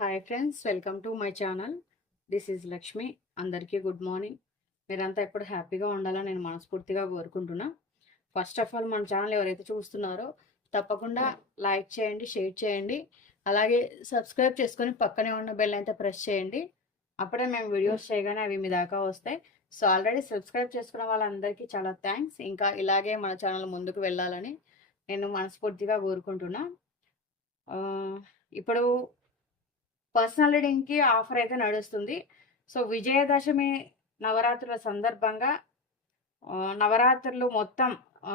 Hi friends welcome to my channel this is Lakshmi అందరికీ good morning మీరంతా ఎప్పుడు హ్యాపీగా ఉండాలని నేను మనస్ఫూర్తిగా కోరుకుంటున్నా. ఫస్ట్ ఆఫ్ ఆల్ మన ఛానల్ ఎవరైతే చూస్తున్నారో తప్పకుండా లైక్ చేయండి షేర్ చేయండి. అలాగే సబ్స్క్రైబ్ చేసుకొని పక్కనే ఉన్న బెల్ అయితే ప్రెస్ చేయండి. అప్పుడే మేము వీడియోస్ చేయగానే అవి మీ దాకా వస్తాయి. సో ఆల్రెడీ సబ్స్క్రైబ్ చేసుకున్న వాళ్ళందరికీ చాలా థ్యాంక్స్ ఇంకా ఇలాగే మన ఛానల్ ముందుకు వెళ్ళాలని నేను మనస్ఫూర్తిగా కోరుకుంటున్నా. ఇప్పుడు పర్సనల్ రీడింగ్కి ఆఫర్ అయితే నడుస్తుంది. సో విజయదశమి నవరాత్రుల సందర్భంగా నవరాత్రులు మొత్తం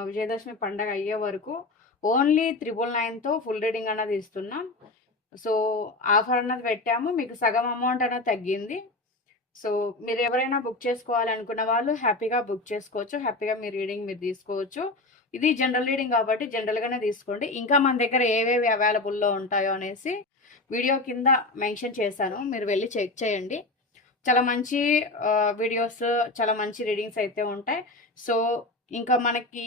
విజయదశమి పండగ అయ్యే వరకు ఓన్లీ త్రిబుల్ నైన్తో ఫుల్ రీడింగ్ అన్నది ఇస్తున్నాం. సో ఆఫర్ అన్నది పెట్టాము. మీకు సగం అమౌంట్ అనేది తగ్గింది. సో మీరు ఎవరైనా బుక్ చేసుకోవాలనుకున్న వాళ్ళు హ్యాపీగా బుక్ చేసుకోవచ్చు. హ్యాపీగా మీ రీడింగ్ మీరు తీసుకోవచ్చు. ఇది జనరల్ రీడింగ్ కాబట్టి జనరల్గానే తీసుకోండి. ఇంకా మన దగ్గర ఏవేవి అవైలబుల్లో ఉంటాయో అనేసి వీడియో కింద మెన్షన్ చేశాను. మీరు వెళ్ళి చెక్ చేయండి. చాలా మంచి వీడియోస్ చాలా మంచి రీడింగ్స్ అయితే ఉంటాయి. సో ఇంకా మనకి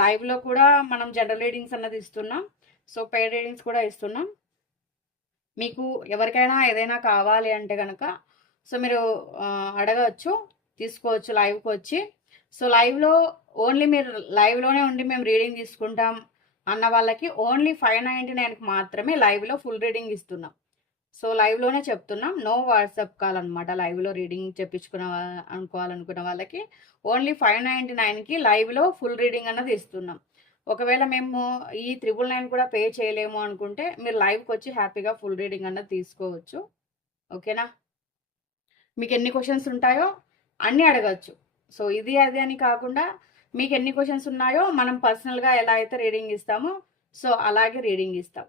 లైవ్లో కూడా మనం జనరల్ రీడింగ్స్ అన్నది ఇస్తున్నాం. సో పెయిడ్ రీడింగ్స్ కూడా ఇస్తున్నాం. మీకు ఎవరికైనా ఏదైనా కావాలి అంటే కనుక సో మీరు అడగవచ్చు తీసుకోవచ్చు లైవ్కి వచ్చి. సో లైవ్లో ఓన్లీ మీరు లైవ్లోనే ఉండి మేము రీడింగ్ తీసుకుంటాం అన్న వాళ్ళకి ఓన్లీ ఫైవ్ నైంటీ నైన్కి మాత్రమే లైవ్లో ఫుల్ రీడింగ్ ఇస్తున్నాం. సో లైవ్లోనే చెప్తున్నాం. నో వాట్సాప్ కాల్ అనమాట లైవ్లో రీడింగ్ చెప్పించుకున్న అనుకోవాలనుకున్న వాళ్ళకి ఓన్లీ ఫైవ్ నైంటీ నైన్కి లైవ్లో ఫుల్ రీడింగ్ అన్నది ఇస్తున్నాం. ఒకవేళ మేము ఈ త్రిబుల్ నైన్ కూడా పే చేయలేము అనుకుంటే మీరు లైవ్కి వచ్చి హ్యాపీగా ఫుల్ రీడింగ్ అన్నది తీసుకోవచ్చు. ఓకేనా? మీకు ఎన్ని క్వశ్చన్స్ ఉంటాయో అన్నీ అడగచ్చు. సో ఇది అది అని కాకుండా మీకు ఎన్ని క్వశ్చన్స్ ఉన్నాయో మనం పర్సనల్గా ఎలా అయితే రీడింగ్ ఇస్తామో సో అలాగే రీడింగ్ ఇస్తాం.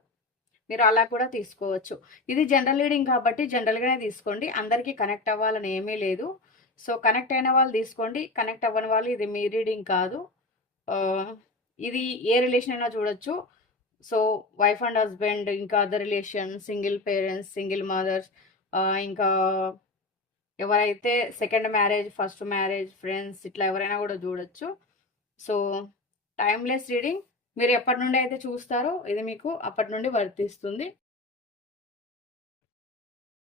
మీరు అలా కూడా తీసుకోవచ్చు. ఇది జనరల్ రీడింగ్ కాబట్టి జనరల్గానే తీసుకోండి. అందరికీ కనెక్ట్ అవ్వాలని ఏమీ లేదు. సో కనెక్ట్ అయిన వాళ్ళు తీసుకోండి. కనెక్ట్ అవ్వని వాళ్ళు ఇది మీ రీడింగ్ కాదు. ఇది ఏ రిలేషన్ అయినా చూడొచ్చు. సో వైఫ్ అండ్ హస్బెండ్ ఇంకా other relation single parents single mothers ఇంకా ఎవరైతే second marriage first marriage friends ఇట్లా ఎవరైనా కూడా చూడొచ్చు. సో టైమ్లెస్ రీడింగ్ మీరు ఎప్పటి నుండి అయితే చూస్తారో ఇది మీకు అప్పటి నుండి వర్తిస్తుంది.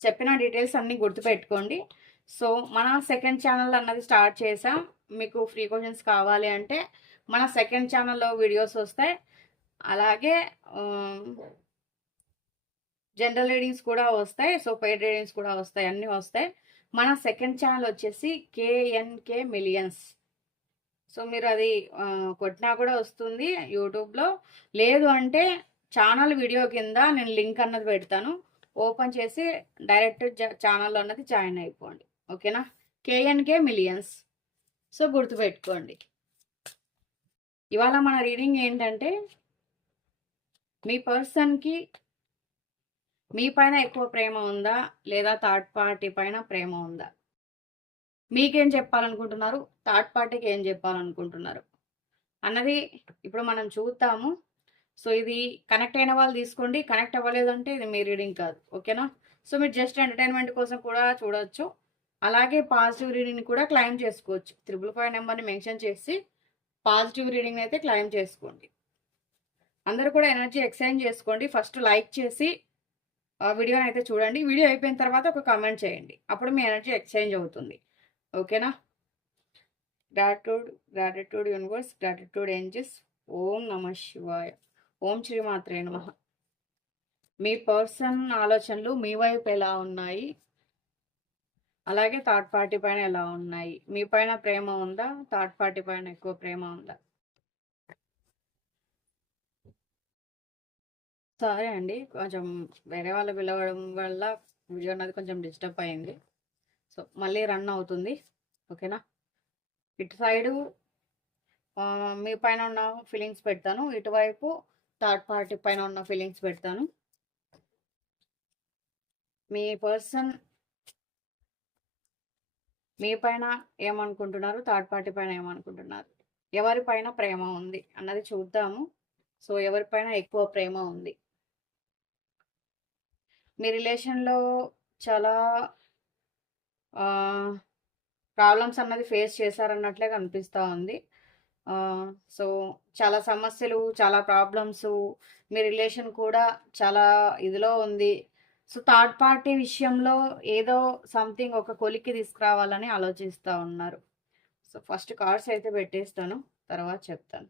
చెప్పిన డీటెయిల్స్ అన్నీ గుర్తుపెట్టుకోండి సో మన సెకండ్ ఛానల్ అన్నది స్టార్ట్ చేసాం. మీకు ఫ్రీ క్వశ్చన్స్ కావాలి అంటే మన సెకండ్ ఛానల్లో వీడియోస్ వస్తాయి. అలాగే జనరల్ రీడింగ్స్ కూడా వస్తాయి సో పెయిడ్ రీడింగ్స్ కూడా వస్తాయి అన్నీ వస్తాయి. మన సెకండ్ ఛానల్ వచ్చేసి కేఎన్కే మిలియన్స్ సో మీరు అది కొట్టినా కూడా వస్తుంది యూట్యూబ్లో. లేదు అంటే ఛానల్ వీడియో కింద నేను లింక్ అన్నది పెడతాను. ఓపెన్ చేసి డైరెక్ట్ ఛానల్ అన్నది జాయిన్ అయిపోండి. ఓకేనా? కేఎన్కే మిలియన్స్ సో గుర్తుపెట్టుకోండి. ఇవాళ మన రీడింగ్ ఏంటంటే మీ పర్సన్కి మీ పైన ఎక్కువ ప్రేమ ఉందా? లేదా థర్డ్ పార్టీ పైన ప్రేమ ఉందా? మీకేం చెప్పాలనుకుంటున్నారు? థర్డ్ పార్టీకి ఏం చెప్పాలనుకుంటున్నారు? అన్నది ఇప్పుడు మనం చూద్దాము. సో ఇది కనెక్ట్ అయిన వాళ్ళు తీసుకోండి. కనెక్ట్ అవ్వలేదంటే ఇది మీ రీడింగ్ కాదు. ఓకేనా? సో మీరు జస్ట్ ఎంటర్టైన్మెంట్ కోసం కూడా చూడవచ్చు అలాగే పాజిటివ్ రీడింగ్ కూడా క్లైమ్ చేసుకోవచ్చు. త్రిబుల్ ఫైవ్ నెంబర్ని మెన్షన్ చేసి పాజిటివ్ రీడింగ్ అయితే క్లైమ్ చేసుకోండి. అందరూ కూడా ఎనర్జీ ఎక్స్చేంజ్ చేసుకోండి. ఫస్ట్ లైక్ చేసి ఆ వీడియోని అయితే చూడండి. వీడియో అయిపోయిన తర్వాత ఒక కామెంట్ చేయండి. అప్పుడు మీ ఎనర్జీ ఎక్స్చేంజ్ అవుతుంది. ఓకేనా? Gratitude gratitude universe gratitude angels ఓం నమ శివాయ. ఓం శ్రీ మాత్రే నమ. మీ పర్సన్ ఆలోచనలు మీ వైపు ఎలా ఉన్నాయి? అలాగే థర్డ్ పార్టీ పైన ఎలా ఉన్నాయి? మీ పైన ప్రేమ ఉందా? థర్డ్ పార్టీ పైన ఎక్కువ ప్రేమ ఉందా? సరే అండి. కొంచెం వేరే వాళ్ళు పిలవడం వల్ల వీడియో అనేది కొంచెం డిస్టర్బ్ అయింది. సో మళ్ళీ రన్ అవుతుంది. ఓకేనా? ఇటు సైడు మీ పైన ఉన్న ఫీలింగ్స్ పెడతాను. ఇటువైపు థర్డ్ పార్టీ పైన ఉన్న ఫీలింగ్స్ పెడతాను. మీ పర్సన్ మీ పైన ఏమనుకుంటున్నారు? థర్డ్ పార్టీ పైన ఏమనుకుంటున్నారు? ఎవరి పైన ప్రేమ ఉంది అన్నది చూద్దాము. సో ఎవరిపైన ఎక్కువ ప్రేమ ఉంది? మీ రిలేషన్లో చాలా ప్రాబ్లమ్స్ అన్నది ఫేస్ చేశారన్నట్లే కనిపిస్తూ ఉంది. సో చాలా సమస్యలు చాలా ప్రాబ్లమ్స్ మీ రిలేషన్ కూడా చాలా ఇదిలో ఉంది. సో థర్డ్ పార్టీ విషయంలో ఏదో సంథింగ్ ఒక కొలిక్కి తీసుకురావాలని ఆలోచిస్తూ ఉన్నారు. సో ఫస్ట్ కార్డ్స్ అయితే పెట్టేస్తాను తర్వాత చెప్తాను.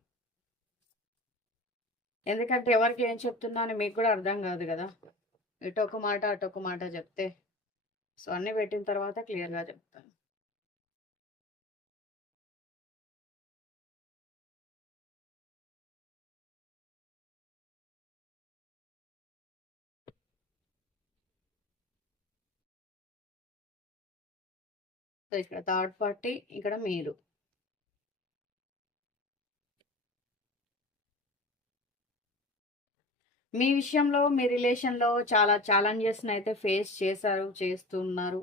ఎందుకంటే ఎవరికి ఏం చెప్తున్నా అని మీకు కూడా అర్థం కాదు కదా? ఇటు ఒక మాట అటు ఒక మాట చెప్తే సో అన్నీ పెట్టిన తర్వాత క్లియర్గా చెప్తాను. సో ఇక్కడ థర్డ్ పార్టీ ఇక్కడ మీరు. మీ విషయంలో మీ రిలేషన్లో చాలా ఛాలెంజెస్ని అయితే ఫేస్ చేశారు చేస్తున్నారు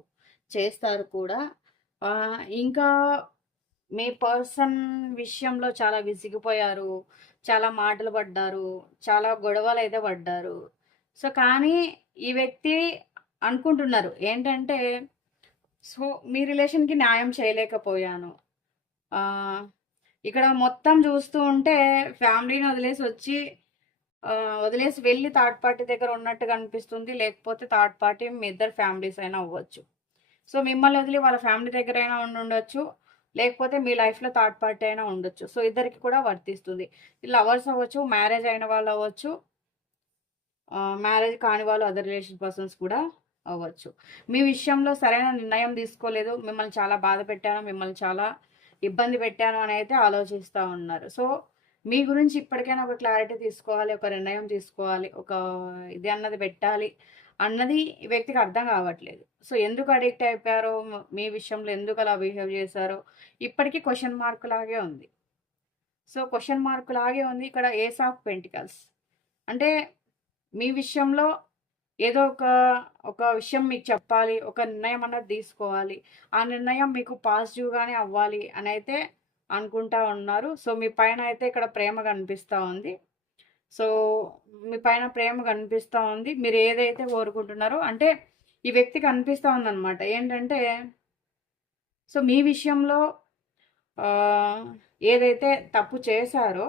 చేస్తారు కూడా. ఇంకా మీ పర్సన్ విషయంలో చాలా విసిగిపోయారు చాలా మాటలు పడ్డారు చాలా గొడవలు అయితే పడ్డారు. సో కానీ ఈ వ్యక్తి అనుకుంటున్నారు ఏంటంటే సో మీ రిలేషన్కి న్యాయం చేయలేకపోయాను. ఇక్కడ మొత్తం చూస్తూ ఉంటే ఫ్యామిలీని వదిలేసి వచ్చి వదిలేసి వెళ్ళి థర్డ్ పార్టీ దగ్గర ఉన్నట్టుగా అనిపిస్తుంది. లేకపోతే థర్డ్ పార్టీ మీ ఇద్దరు ఫ్యామిలీస్ అయినా అవ్వచ్చు. సో మిమ్మల్ని వదిలి వాళ్ళ ఫ్యామిలీ దగ్గర అయినా ఉండి ఉండొచ్చు. లేకపోతే మీ లైఫ్లో థర్డ్ పార్టీ అయినా ఉండొచ్చు. సో ఇద్దరికి కూడా వర్తిస్తుంది. లవర్స్ అవ్వచ్చు మ్యారేజ్ అయిన వాళ్ళు అవ్వచ్చు మ్యారేజ్ కాని వాళ్ళు అదర్ రిలేషన్ పర్సన్స్ కూడా అవ్వచ్చు. మీ విషయంలో సరైన నిర్ణయం తీసుకోలేదు. మిమ్మల్ని చాలా బాధ పెట్టాను మిమ్మల్ని చాలా ఇబ్బంది పెట్టాను అని అయితే ఆలోచిస్తూ ఉన్నారు. సో మీ గురించి ఇప్పటికైనా ఒక క్లారిటీ తీసుకోవాలి ఒక నిర్ణయం తీసుకోవాలి ఒక ఇది అన్నది పెట్టాలి అన్నది ఈ వ్యక్తికి అర్థం కావట్లేదు. సో ఎందుకు అడిక్ట్ అయిపోయారో మీ విషయంలో ఎందుకు అలా బిహేవ్ చేశారో ఇప్పటికీ క్వశ్చన్ మార్క్ లాగే ఉంది. సో క్వశ్చన్ మార్క్ లాగే ఉంది ఇక్కడ ఏస్ ఆఫ్ పెంటికల్స్. అంటే మీ విషయంలో ఏదో ఒక ఒక విషయం మీకు చెప్పాలి ఒక నిర్ణయం అన్నది తీసుకోవాలి. ఆ నిర్ణయం మీకు పాజిటివ్గానే అవ్వాలి అని అయితే అనుకుంటా ఉన్నారు. సో మీ పైన అయితే ఇక్కడ ప్రేమ కనిపిస్తూ ఉంది. సో మీ పైన ప్రేమ కనిపిస్తూ ఉంది. మీరు ఏదైతే కోరుకుంటున్నారో అంటే ఈ వ్యక్తికి అనిపిస్తూ ఉందన్నమాట. ఏంటంటే సో మీ విషయంలో ఏదైతే తప్పు చేశారో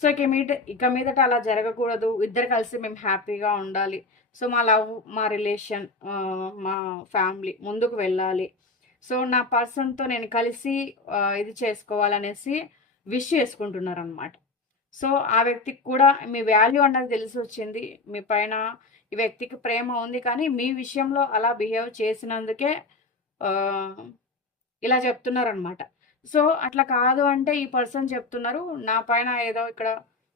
సో ఇక మీద ఇక మీదట అలా జరగకూడదు. ఇద్దరు కలిసి మేము హ్యాపీగా ఉండాలి. సో మా లవ్ మా రిలేషన్ మా ఫ్యామిలీ ముందుకు వెళ్ళాలి. సో నా పర్సన్తో నేను కలిసి ఇది చేసుకోవాలనేసి విష్ చేసుకుంటున్నారనమాట. సో ఆ వ్యక్తికి కూడా మీ వాల్యూ అన్నది తెలిసి వచ్చింది మీ పైన ఈ వ్యక్తికి ప్రేమ ఉంది కానీ మీ విషయంలో అలా బిహేవ్ చేసినందుకే ఇలా చెప్తున్నారు అనమాట సో అట్లా కాదు అంటే ఈ పర్సన్ చెప్తున్నారు నా పైన ఏదో ఇక్కడ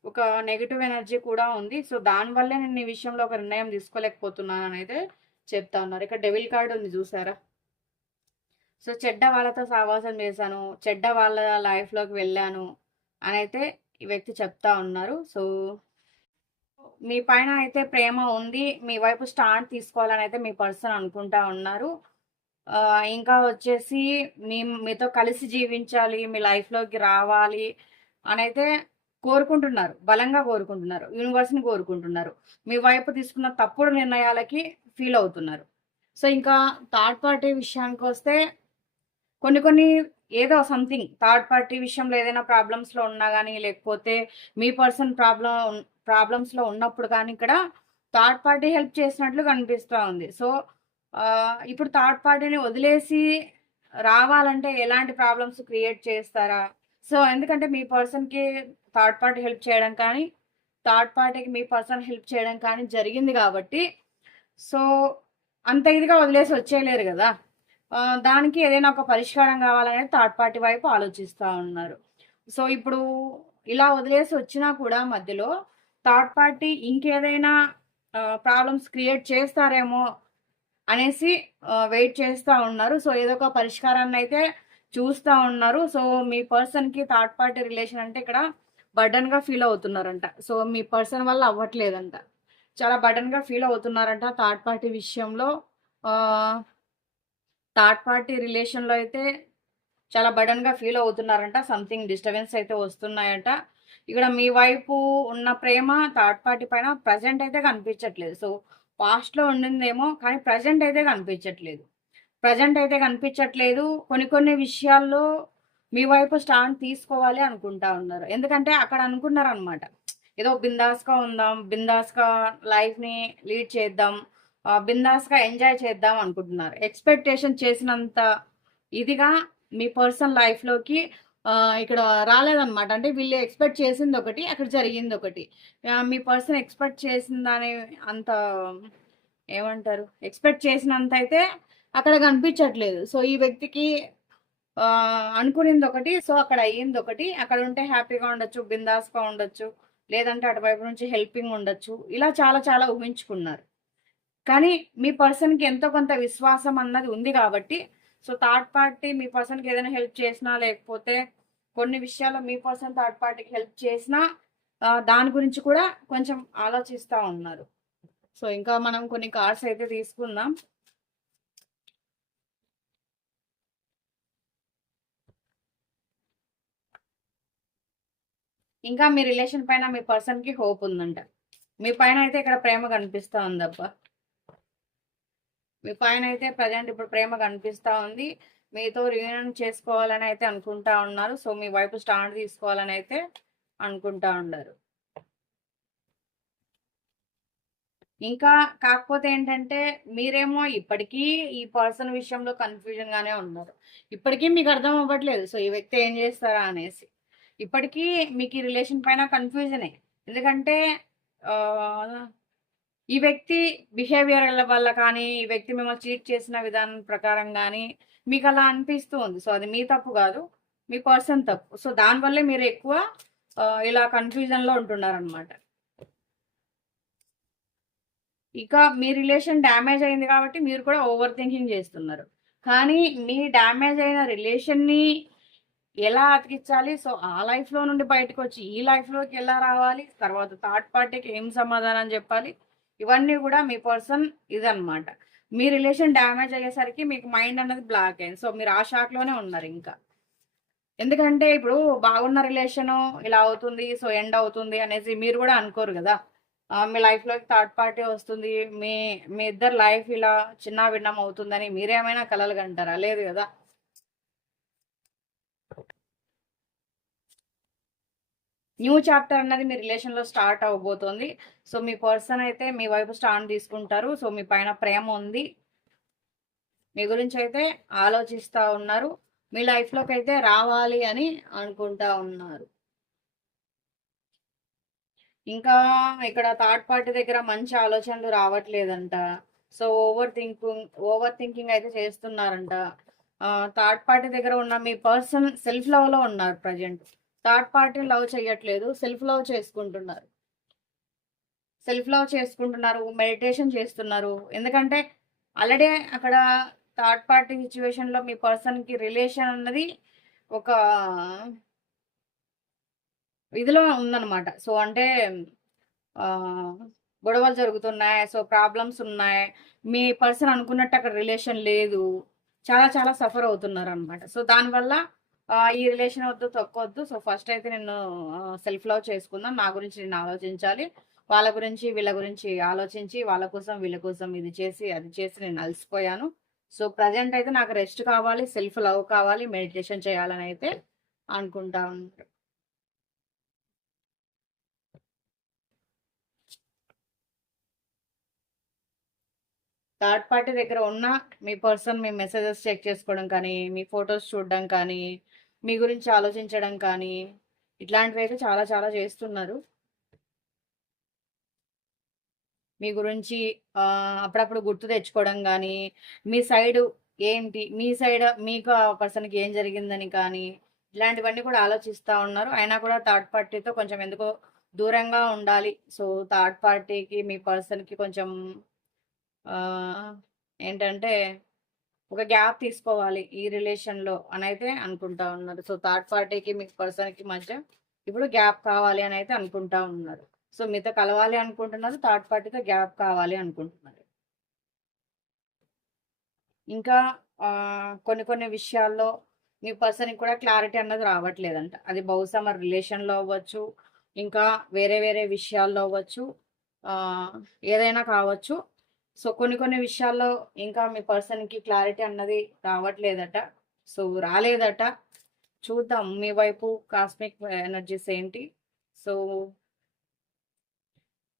ఒక నెగిటివ్ ఎనర్జీ కూడా ఉంది. సో దానివల్లే నేను ఈ విషయంలో ఒక నిర్ణయం తీసుకోలేకపోతున్నాను అని అయితే చెప్తా ఉన్నారు. ఇక్కడ డెవిల్ కార్డ్ ఉంది చూసారా? సో చెడ్డ వాళ్ళతో సావాసం చేశాను చెడ్డ వాళ్ళ లైఫ్లోకి వెళ్ళాను అని అయితే ఈ వ్యక్తి చెప్తా ఉన్నారు. సో మీ పైన అయితే ప్రేమ ఉంది మీ వైపు స్టాండ్ తీసుకోవాలని అయితే మీ పర్సన్ అనుకుంటా ఉన్నారు. ఇంకా వచ్చేసి మీ మీతో కలిసి జీవించాలి మీ లైఫ్లోకి రావాలి అని అయితే కోరుకుంటున్నారు బలంగా కోరుకుంటున్నారు యూనివర్స్ని కోరుకుంటున్నారు. మీ వైపు తీసుకున్న తప్పుడు నిర్ణయాలకి ఫీల్ అవుతున్నారు. సో ఇంకా థర్డ్ పార్టీ విషయానికి వస్తే కొన్ని కొన్ని ఏదో సంథింగ్ థర్డ్ పార్టీ విషయంలో ఏదైనా ప్రాబ్లమ్స్లో ఉన్నా కానీ లేకపోతే మీ పర్సన్ ప్రాబ్లం ప్రాబ్లమ్స్లో ఉన్నప్పుడు కానీ ఇక్కడ థర్డ్ పార్టీ హెల్ప్ చేసినట్లు కనిపిస్తూ ఉంది. సో ఇప్పుడు థర్డ్ పార్టీని వదిలేసి రావాలంటే ఎలాంటి ప్రాబ్లమ్స్ క్రియేట్ చేస్తారా? సో ఎందుకంటే మీ పర్సన్కి థర్డ్ పార్టీ హెల్ప్ చేయడం కానీ థర్డ్ పార్టీకి మీ పర్సన్ హెల్ప్ చేయడం కానీ జరిగింది కాబట్టి సో అంత ఇదిగా వదిలేసి వచ్చేయలేరు కదా? దానికి ఏదైనా ఒక పరిష్కారం కావాలనేది థర్డ్ పార్టీ వైపు ఆలోచిస్తూ ఉన్నారు. సో ఇప్పుడు ఇలా వదిలేసి వచ్చినా కూడా మధ్యలో థర్డ్ పార్టీ ఇంకేదైనా ప్రాబ్లమ్స్ క్రియేట్ చేస్తారేమో అనేసి వెయిట్ చేస్తూ ఉన్నారు. సో ఏదో ఒక పరిష్కారాన్ని అయితే చూస్తూ ఉన్నారు. సో మీ పర్సన్కి థర్డ్ పార్టీ రిలేషన్ అంటే ఇక్కడ బర్డన్గా ఫీల్ అవుతున్నారంట. సో మీ పర్సన్ వల్ల అవ్వట్లేదంట. చాలా బర్డన్గా ఫీల్ అవుతున్నారంట థర్డ్ పార్టీ విషయంలో. థర్డ్ పార్టీ రిలేషన్లో అయితే చాలా బడన్గా ఫీల్ అవుతున్నారంట. సంథింగ్ డిస్టర్బెన్స్ అయితే వస్తున్నాయంట. ఇక్కడ మీ వైపు ఉన్న ప్రేమ థర్డ్ పార్టీ పైన ప్రజెంట్ అయితే కనిపించట్లేదు. సో పాస్ట్లో ఉండిందేమో కానీ ప్రజెంట్ అయితే కనిపించట్లేదు. ప్రజెంట్ అయితే కనిపించట్లేదు. కొన్ని కొన్ని విషయాల్లో మీ వైపు స్టాండ్ తీసుకోవాలి అనుకుంటా ఉన్నారు. ఎందుకంటే అక్కడ అనుకున్నారు అనమాట ఏదో బిందాస్గా ఉందాం బిందాస్గా లైఫ్ని లీడ్ చేద్దాం బిందాస్గా ఎంజాయ్ చేద్దాం అనుకుంటున్నారు. ఎక్స్పెక్టేషన్ చేసినంత ఇదిగా మీ పర్సనల్ లైఫ్లోకి ఇక్కడ రాలేదన్నమాట. అంటే వీళ్ళు ఎక్స్పెక్ట్ చేసింది ఒకటి అక్కడ జరిగింది ఒకటి. మీ పర్సన్ ఎక్స్పెక్ట్ చేసిందని అంత ఏమంటారు? ఎక్స్పెక్ట్ చేసినంత అయితే అక్కడ కనిపించట్లేదు. సో ఈ వ్యక్తికి అనుకునింది ఒకటి సో అక్కడ అయ్యింది ఒకటి. అక్కడ ఉంటే హ్యాపీగా ఉండొచ్చు బిందాస్గా ఉండొచ్చు. లేదంటే అటువైపు నుంచి హెల్పింగ్ ఉండొచ్చు. ఇలా చాలా చాలా ఊహించుకున్నారు. కానీ మీ పర్సన్కి ఎంతో కొంత విశ్వాసం అన్నది ఉంది కాబట్టి సో థర్డ్ పార్టీ మీ పర్సన్కి ఏదైనా హెల్ప్ చేసినా లేకపోతే కొన్ని విషయాల్లో మీ పర్సన్ థర్డ్ పార్టీకి హెల్ప్ చేసినా దాని గురించి కూడా కొంచెం ఆలోచిస్తూ ఉన్నారు. సో ఇంకా మనం కొన్ని కార్డ్స్ అయితే తీసుకుందాం. ఇంకా మీ రిలేషన్ పైన మీ పర్సన్కి హోప్ ఉందంట. మీ పైన అయితే ఇక్కడ ప్రేమ కనిపిస్తూ ఉందబ్బా. మీ పైన అయితే ప్రజెంట్ ఇప్పుడు ప్రేమ కనిపిస్తూ ఉంది. మీతో రియూనియన్ చేసుకోవాలని అయితే అనుకుంటా ఉన్నారు. సో మీ వైపు స్టాండ్ తీసుకోవాలని అయితే అనుకుంటా ఉన్నారు. ఇంకా కాకపోతే ఏంటంటే మీరేమో ఇప్పటికీ ఈ పర్సన్ విషయంలో కన్ఫ్యూజన్ గానే ఉన్నారు. ఇప్పటికీ మీకు అర్థం అవ్వట్లేదు. సో ఈ వ్యక్తి ఏం చేస్తారా అనేసి. ఇప్పటికీ మీకు ఈ రిలేషన్ పైన కన్ఫ్యూజనే ఎందుకంటే ఈ వ్యక్తి బిహేవియర్ వల్ల కానీ ఈ వ్యక్తి మిమ్మల్ని చీట్ చేసిన విధానం ప్రకారం కానీ మీకు అలా అనిపిస్తూ ఉంది. సో అది మీ తప్పు కాదు. మీ పర్సన్ తప్పు. సో దానివల్లే మీరు ఎక్కువ ఇలా కన్ఫ్యూజన్లో ఉంటున్నారనమాట ఇక మీ రిలేషన్ డ్యామేజ్ అయింది కాబట్టి మీరు కూడా ఓవర్ థింకింగ్ చేస్తున్నారు. కానీ మీ డ్యామేజ్ అయిన రిలేషన్ని ఎలా అతికించాలి? సో ఆ లైఫ్లో నుండి బయటకు వచ్చి ఈ లైఫ్లోకి ఎలా రావాలి? తర్వాత థర్డ్ పార్టీకి ఏం సమాధానం చెప్పాలి? ఇవన్నీ కూడా మీ పర్సన్ ఇదనమాట మీ రిలేషన్ డ్యామేజ్ అయ్యేసరికి మీకు మైండ్ అనేది బ్లాక్ అయింది. సో మీరు ఆ షాక్లోనే ఉన్నారు ఇంకా. ఎందుకంటే ఇప్పుడు బాగున్న రిలేషను ఇలా అవుతుంది సో ఎండ్ అవుతుంది అనేసి మీరు కూడా అనుకోరు కదా. మీ లైఫ్లోకి థర్డ్ పార్టీ వస్తుంది మీ మీ ఇద్దరు లైఫ్ ఇలా చిన్న భిన్నం అవుతుందని మీరేమైనా కలలు కంటారా? లేదు కదా. న్యూ చాప్టర్ అన్నది మీ రిలేషన్లో స్టార్ట్ అవ్వబోతోంది సో మీ పర్సన్ అయితే మీ వైపు స్టాండ్ తీసుకుంటారు. సో మీ పైన ప్రేమ ఉంది. మీ గురించి అయితే ఆలోచిస్తూ ఉన్నారు. మీ లైఫ్లోకి అయితే రావాలి అని అనుకుంటా ఉన్నారు. ఇంకా ఇక్కడ థర్డ్ పార్టీ దగ్గర మంచి ఆలోచనలు రావట్లేదంట. So over thinking over thinking అయితే చేస్తున్నారంట. థర్డ్ పార్టీ దగ్గర ఉన్న మీ పర్సన్ సెల్ఫ్ లవ్లో ఉన్నారు ప్రజెంట్. థర్డ్ పార్టీ లవ్ చేయట్లేదు సెల్ఫ్ లవ్ చేసుకుంటున్నారు. సెల్ఫ్ లవ్ చేసుకుంటున్నారు మెడిటేషన్ చేస్తున్నారు. ఎందుకంటే ఆల్రెడీ అక్కడ థర్డ్ పార్టీ సిచ్యువేషన్లో మీ పర్సన్కి రిలేషన్ అన్నది ఒక ఇదిలో ఉందన్నమాట. సో అంటే గొడవలు జరుగుతున్నాయి సో ప్రాబ్లమ్స్ ఉన్నాయి. మీ పర్సన్ అనుకున్నట్టు అక్కడ రిలేషన్ లేదు. చాలా చాలా సఫర్ అవుతున్నారు అనమాట సో దానివల్ల ఈ రిలేషన్ వద్దు తొక్కొద్దు సో ఫస్ట్ అయితే నేను సెల్ఫ్ లవ్ చేసుకుందాం. నా గురించి నేను ఆలోచించాలి. వాళ్ళ గురించి వీళ్ళ గురించి ఆలోచించి వాళ్ళ కోసం వీళ్ళ కోసం ఇది చేసి అది చేసి నేను అలసిపోయాను. సో ప్రజెంట్ అయితే నాకు రెస్ట్ కావాలి సెల్ఫ్ లవ్ కావాలి మెడిటేషన్ చేయాలని అయితే అనుకుంటా ఉంటాను థర్డ్ పార్టీ దగ్గర ఉన్న మీ పర్సన్ మీ మెసేజెస్ చెక్ చేసుకోవడం కానీ మీ ఫొటోస్ చూడడం కానీ మీ గురించి ఆలోచించడం కానీ ఇట్లాంటివి అయితే చాలా చాలా చేస్తున్నారు. మీ గురించి అప్పుడప్పుడు గుర్తు తెచ్చుకోవడం కానీ మీ సైడ్ ఏంటి మీ సైడ్ మీకు ఆ పర్సన్కి ఏం జరిగిందని కానీ ఇలాంటివన్నీ కూడా ఆలోచిస్తూ ఉన్నారు. అయినా కూడా థర్డ్ పార్టీతో కొంచెం ఎందుకో దూరంగా ఉండాలి. సో థర్డ్ పార్టీకి మీ పర్సన్కి కొంచెం ఏంటంటే ఒక గ్యాప్ తీసుకోవాలి ఈ రిలేషన్లో అని అయితే అనుకుంటా ఉన్నారు. సో థర్డ్ పార్టీకి మీ పర్సన్కి మధ్య ఇప్పుడు గ్యాప్ కావాలి అని అయితే అనుకుంటా ఉన్నారు. సో మీతో కలవాలి అనుకుంటున్నారు థర్డ్ పార్టీతో గ్యాప్ కావాలి అనుకుంటున్నారు. ఇంకా కొన్ని కొన్ని విషయాల్లో మీ పర్సన్కి కూడా క్లారిటీ అన్నది రావట్లేదంట. అది బహుశా మరి రిలేషన్లో అవ్వచ్చు ఇంకా వేరే వేరే విషయాల్లో అవ్వచ్చు ఏదైనా కావచ్చు. సో కొన్ని కొన్ని విషయాల్లో ఇంకా మీ పర్సన్కి క్లారిటీ అన్నది రావట్లేదట. సో రాలేదట. చూద్దాం మీ వైపు కాస్మిక్ ఎనర్జీస్ ఏంటి. సో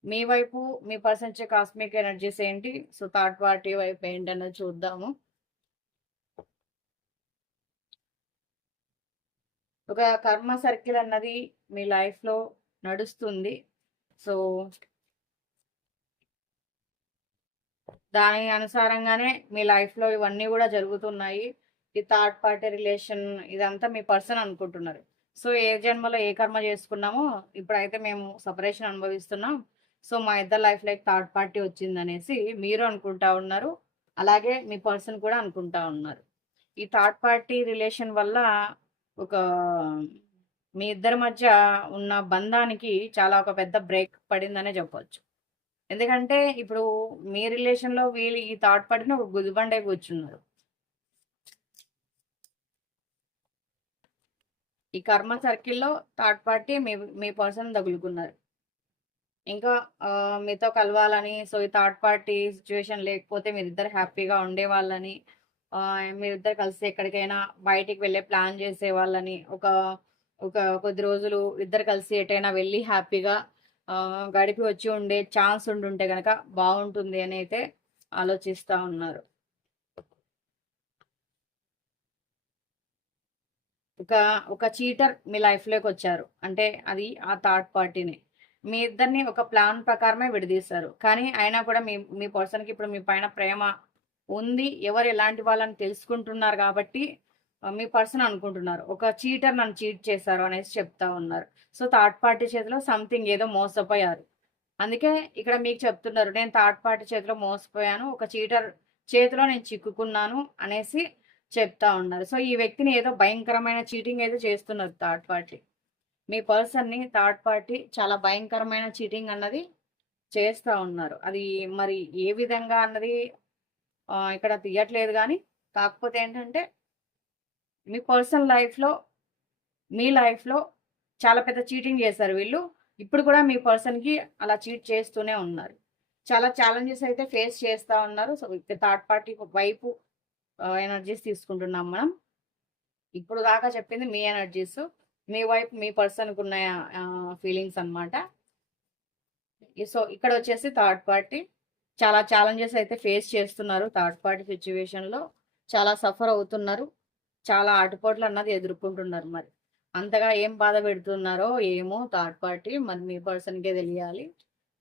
మీ వైపు మీ పర్సన్ ఇచ్చే కాస్మిక్ ఎనర్జీస్ ఏంటి. సో థర్డ్ పార్టీ వైపు ఏంటి చూద్దాము. ఒక కర్మ సర్కిల్ అన్నది మీ లైఫ్లో నడుస్తుంది. సో దాని అనుసారంగానే మీ లైఫ్లో ఇవన్నీ కూడా జరుగుతున్నాయి. ఈ థర్డ్ పార్టీ రిలేషన్ ఇదంతా మీ పర్సన్ అనుకుంటున్నారు. సో ఏ జన్మలో ఏ కర్మ చేసుకున్నామో ఇప్పుడైతే మేము సపరేషన్ అనుభవిస్తున్నాం. సో మా ఇద్దరు లైఫ్లో థర్డ్ పార్టీ వచ్చింది అనేసి మీరు అనుకుంటా ఉన్నారు. అలాగే మీ పర్సన్ కూడా అనుకుంటా ఉన్నారు. ఈ థర్డ్ పార్టీ రిలేషన్ వల్ల ఒక మీ ఇద్దరి మధ్య ఉన్న బంధానికి చాలా ఒక పెద్ద బ్రేక్ పడిందనే చెప్పవచ్చు ఎందుకంటే ఇప్పుడు మీ రిలేషన్లో వీళ్ళు ఈ థర్డ్ పార్టీని ఒక గుదిబండే కూర్చున్నారు. ఈ కర్మ సర్కిల్లో థర్డ్ పార్టీ మీ మీ పర్సన్ తగులుకున్నారు. ఇంకా మీతో కలవాలని సో ఈ థర్డ్ పార్టీ సిచ్యువేషన్ లేకపోతే మీరిద్దరు హ్యాపీగా ఉండేవాళ్ళని మీరిద్దరు కలిసి ఎక్కడికైనా బయటికి వెళ్ళే ప్లాన్ చేసే వాళ్ళని ఒక ఒక కొద్ది రోజులు ఇద్దరు కలిసి ఎటైనా వెళ్ళి హ్యాపీగా గడిపి వచ్చి ఉండే ఛాన్స్ ఉండుంటే కనుక బాగుంటుంది అని అయితే ఆలోచిస్తూ ఉన్నారు. ఒక ఒక చీటర్ మీ లైఫ్లోకి వచ్చారు. అంటే అది ఆ థర్డ్ పార్టీని. మీ ఇద్దరిని ఒక ప్లాన్ ప్రకారమే విడదీశారు. కానీ అయినా కూడా మీ మీ పర్సన్కి ఇప్పుడు మీ పైన ప్రేమ ఉంది. ఎవరు ఎలాంటి వాళ్ళని తెలుసుకుంటున్నారు కాబట్టి మీ పర్సన్ అనుకుంటున్నారు. ఒక చీటర్ నన్ను చీట్ చేశారు అనేసి చెప్తా ఉన్నారు. సో థర్డ్ పార్టీ చేతిలో సంథింగ్ ఏదో మోసపోయారు. అందుకే ఇక్కడ మీకు చెప్తున్నారు నేను థర్డ్ పార్టీ చేతిలో మోసపోయాను ఒక చీటర్ చేతిలో నేను చిక్కుకున్నాను అనేసి చెప్తా ఉన్నారు. సో ఈ వ్యక్తిని ఏదో భయంకరమైన చీటింగ్ ఏదో చేస్తున్నారు థర్డ్ పార్టీ. మీ పర్సన్ని థర్డ్ పార్టీ చాలా భయంకరమైన చీటింగ్ అన్నది చేస్తూ ఉన్నారు. అది మరి ఏ విధంగా అన్నది ఇక్కడ తీయట్లేదు కానీ కాకపోతే ఏంటంటే మీ పర్సనల్ లైఫ్లో మీ లైఫ్లో చాలా పెద్ద చీటింగ్ చేశారు వీళ్ళు. ఇప్పుడు కూడా మీ పర్సన్కి అలా చీట్ చేస్తూనే ఉన్నారు. చాలా ఛాలెంజెస్ అయితే ఫేస్ చేస్తూ ఉన్నారు. సో థర్డ్ పార్టీ వైపు ఎనర్జీస్ తీసుకుంటున్నాం మనం. ఇప్పుడు దాకా చెప్పింది మీ ఎనర్జీస్ మీ వైపు మీ పర్సన్కి ఉన్న ఫీలింగ్స్ అనమాట సో ఇక్కడ వచ్చేసి థర్డ్ పార్టీ. చాలా ఛాలెంజెస్ అయితే ఫేస్ చేస్తున్నారు. థర్డ్ పార్టీ సిచ్యువేషన్లో చాలా సఫర్ అవుతున్నారు. చాలా ఆటుపోట్లు అన్నది ఎదుర్కొంటున్నారు మరి. అంతగా ఏం బాధ పెడుతున్నారో ఏమో థర్డ్ పార్టీ మరి మీ పర్సన్కే తెలియాలి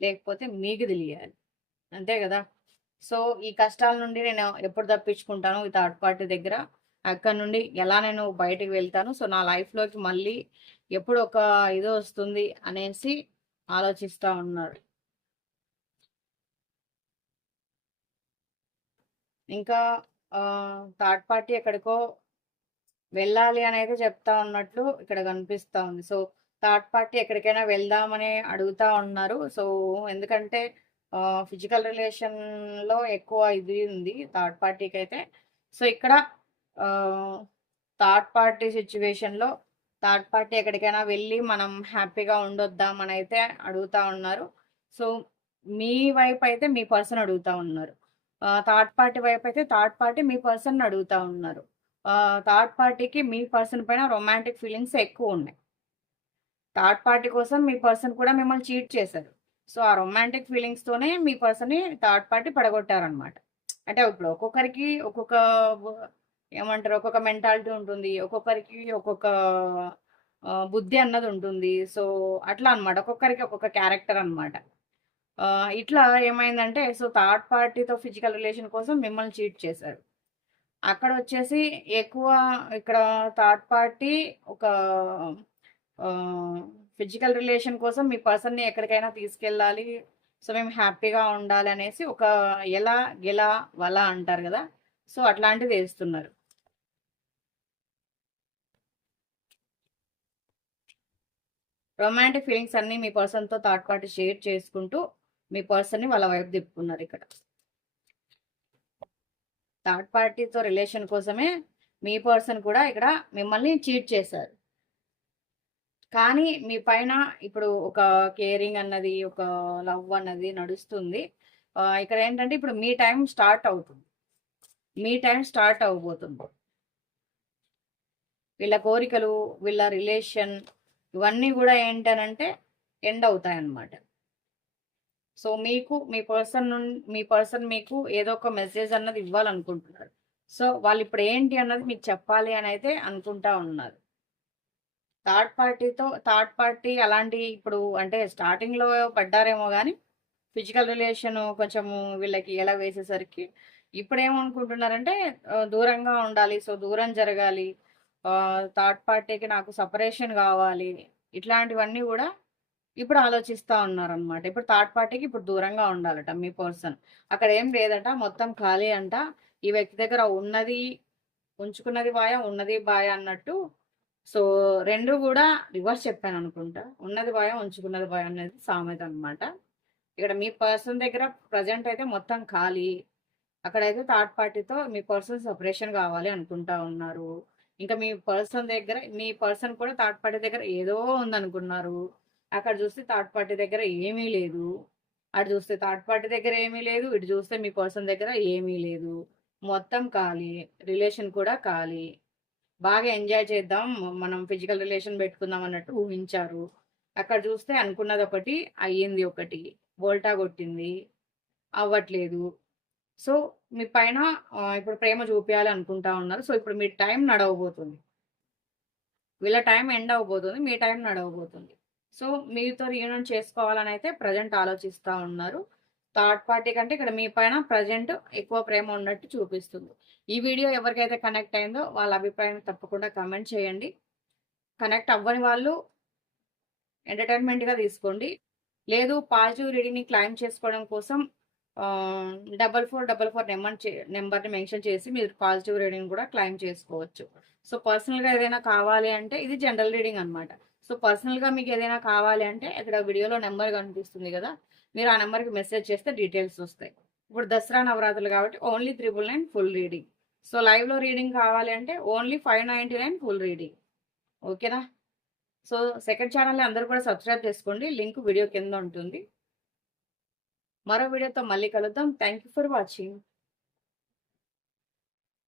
లేకపోతే మీకు తెలియాలి. అంతే కదా? సో ఈ కష్టాల నుండి నేను ఎప్పుడు తప్పించుకుంటాను ఈ థర్డ్ పార్టీ దగ్గర? అక్కడ నుండి ఎలా నేను బయటకు వెళ్తాను? సో నా లైఫ్లోకి మళ్ళీ ఎప్పుడు ఒక ఇది వస్తుంది అనేసి ఆలోచిస్తూ ఉన్నారు. ఇంకా థర్డ్ పార్టీ ఎక్కడికో వెళ్ళాలి అనేది చెప్తా ఉన్నట్లు ఇక్కడ కనిపిస్తూ ఉంది. సో థర్డ్ పార్టీ ఎక్కడికైనా వెళ్దామని అడుగుతా ఉన్నారు. సో ఎందుకంటే ఫిజికల్ రిలేషన్లో ఎక్కువ ఇది ఉంది థర్డ్ పార్టీకి అయితే సో ఇక్కడ థర్డ్ పార్టీ సిచ్యువేషన్లో థర్డ్ పార్టీ ఎక్కడికైనా వెళ్ళి మనం హ్యాపీగా ఉండొద్దామని అయితే అడుగుతా ఉన్నారు. సో మీ వైపు అయితే మీ పర్సన్ అడుగుతా ఉన్నారు. థర్డ్ పార్టీ వైపు అయితే థర్డ్ పార్టీ మీ పర్సన్ అడుగుతా ఉన్నారు. థర్డ్ పార్టీకి మీ పర్సన్ పైన రొమాంటిక్ ఫీలింగ్స్ ఎక్కువ ఉన్నాయి. థర్డ్ పార్టీ కోసం మీ పర్సన్ కూడా మిమ్మల్ని చీట్ చేశారు. సో ఆ రొమాంటిక్ ఫీలింగ్స్తోనే మీ పర్సన్ని థర్డ్ పార్టీ పడగొట్టారనమాట అంటే ఇప్పుడు ఒక్కొక్కరికి ఒక్కొక్క ఏమంటారు ఒక్కొక్క మెంటాలిటీ ఉంటుంది. ఒక్కొక్కరికి ఒక్కొక్క బుద్ధి అన్నది ఉంటుంది. సో అట్లా అనమాట ఒక్కొక్కరికి ఒక్కొక్క క్యారెక్టర్ అనమాట ఇట్లా ఏమైందంటే సో థర్డ్ పార్టీతో ఫిజికల్ రిలేషన్ కోసం మిమ్మల్ని చీట్ చేశారు. అక్కడ వచ్చేసి ఎక్కువ ఇక్కడ థర్డ్ పార్టీ ఒక ఫిజికల్ రిలేషన్ కోసం మీ పర్సన్ని ఎక్కడికైనా తీసుకెళ్ళాలి సో మేము హ్యాపీగా ఉండాలి అనేసి ఒక ఎలా గెలా వల అంటారు కదా సో అట్లాంటిది వేస్తున్నారు. రొమాంటిక్ ఫీలింగ్స్ అన్నీ మీ పర్సన్తో థర్డ్ పార్టీ షేర్ చేసుకుంటూ మీ పర్సన్ని వాళ్ళ వైపు తిప్పుకున్నారు ఇక్కడ. థర్డ్ పార్టీతో రిలేషన్ కోసమే మీ పర్సన్ కూడా ఇక్కడ మిమ్మల్ని చీట్ చేశారు. కానీ మీ పైన ఇప్పుడు ఒక కేరింగ్ అన్నది ఒక లవ్ అన్నది నడుస్తుంది. ఇక్కడ ఏంటంటే ఇప్పుడు మీ టైం స్టార్ట్ అవుతుంది. మీ టైం స్టార్ట్ అవ్వబోతుంది. వీళ్ళ కోరికలు వీళ్ళ రిలేషన్ ఇవన్నీ కూడా ఏంటనంటే ఎండ్ అవుతాయి అన్నమాట సో మీకు మీ పర్సన్ మీ పర్సన్ మీకు ఏదో ఒక మెసేజ్ అన్నది ఇవ్వాలనుకుంటున్నారు. సో వాళ్ళు ఇప్పుడు ఏంటి అన్నది మీకు చెప్పాలి అని అయితే అనుకుంటా ఉన్నారు. థర్డ్ పార్టీతో థర్డ్ పార్టీ అలాంటి ఇప్పుడు అంటే స్టార్టింగ్లో పడ్డారేమో కానీ ఫిజికల్ రిలేషన్ కొంచెము వీళ్ళకి ఎలా వేసేసరికి ఇప్పుడు ఏమనుకుంటున్నారంటే దూరంగా ఉండాలి సో దూరం జరగాలి థర్డ్ పార్టీకి నాకు సపరేషన్ కావాలి ఇట్లాంటివన్నీ కూడా ఇప్పుడు ఆలోచిస్తూ ఉన్నారనమాట ఇప్పుడు థర్డ్ పార్టీకి ఇప్పుడు దూరంగా ఉండాలట మీ పర్సన్. అక్కడ ఏం లేదట మొత్తం ఖాళీ అంట ఈ వ్యక్తి దగ్గర ఉన్నది ఉంచుకున్నది బాయ ఉన్నది బాయ అన్నట్టు. సో రెండు కూడా రివర్స్ చెప్పాను అనుకుంటా. ఉన్నది బాయ ఉంచుకున్నది బాయ అనేది సామెత అనమాట ఇక్కడ మీ పర్సన్ దగ్గర ప్రజెంట్ అయితే మొత్తం ఖాళీ. అక్కడైతే థర్డ్ పార్టీతో మీ పర్సన్ సపరేషన్ కావాలి అనుకుంటా ఉన్నారు. ఇంకా మీ పర్సన్ దగ్గర మీ పర్సన్ కూడా థర్డ్ పార్టీ దగ్గర ఏదో ఉందనుకున్నారు. అక్కడ చూస్తే థర్డ్ పార్టీ దగ్గర ఏమీ లేదు. అటు చూస్తే థర్డ్ పార్టీ దగ్గర ఏమీ లేదు. ఇటు చూస్తే మీ పర్సన్ దగ్గర ఏమీ లేదు. మొత్తం ఖాళీ. రిలేషన్ కూడా ఖాళీ. బాగా ఎంజాయ్ చేద్దాం. మనం ఫిజికల్ రిలేషన్ పెట్టుకుందాం అన్నట్టు ఊహించారు. అక్కడ చూస్తే అనుకున్నది ఒకటి అయ్యింది ఒకటి. బోల్టా కొట్టింది. అవ్వట్లేదు. సో మీ పైన ఇప్పుడు ప్రేమ చూపించాలి అనుకుంటా ఉన్నారు. సో ఇప్పుడు మీ టైం నడవబోతుంది. వీళ్ళ టైం ఎండ్ అవ్వబోతుంది మీ టైం నడవబోతుంది. సో మీతో రీయూనియన్ చేసుకోవాలని అయితే ప్రజెంట్ ఆలోచిస్తూ ఉన్నారు. థర్డ్ పార్టీ కంటే ఇక్కడ మీ పైన ప్రజెంట్ ఎక్కువ ప్రేమ ఉన్నట్టు చూపిస్తుంది. ఈ వీడియో ఎవరికైతే కనెక్ట్ అయిందో వాళ్ళ అభిప్రాయం తప్పకుండా కమెంట్ చేయండి. కనెక్ట్ అవ్వని వాళ్ళు ఎంటర్టైన్మెంట్గా తీసుకోండి. లేదు పాజిటివ్ రీడింగ్ని క్లైమ్ చేసుకోవడం కోసం double four double four number నెంబర్ని మెన్షన్ చేసి మీరు పాజిటివ్ రీడింగ్ కూడా క్లైమ్ చేసుకోవచ్చు. సో పర్సనల్గా ఏదైనా కావాలి అంటే ఇది జనరల్ రీడింగ్ అనమాట సో పర్సనల్గా మీకు ఏదైనా కావాలి అంటే ఇక్కడ వీడియోలో నెంబర్ కనిపిస్తుంది కదా మీరు ఆ నెంబర్కి మెసేజ్ చేస్తే డీటెయిల్స్ వస్తాయి. ఇప్పుడు దసరా నవరాత్రులు కాబట్టి only triple nine full reading. So లైవ్లో రీడింగ్ కావాలి అంటే only five ninety nine full reading. ఓకేనా? సో సెకండ్ ఛానల్ని అందరూ కూడా సబ్స్క్రైబ్ చేసుకోండి లింక్ వీడియో కింద ఉంటుంది. మరో వీడియోతో మళ్ళీ కలుద్దాం. Thank you for watching.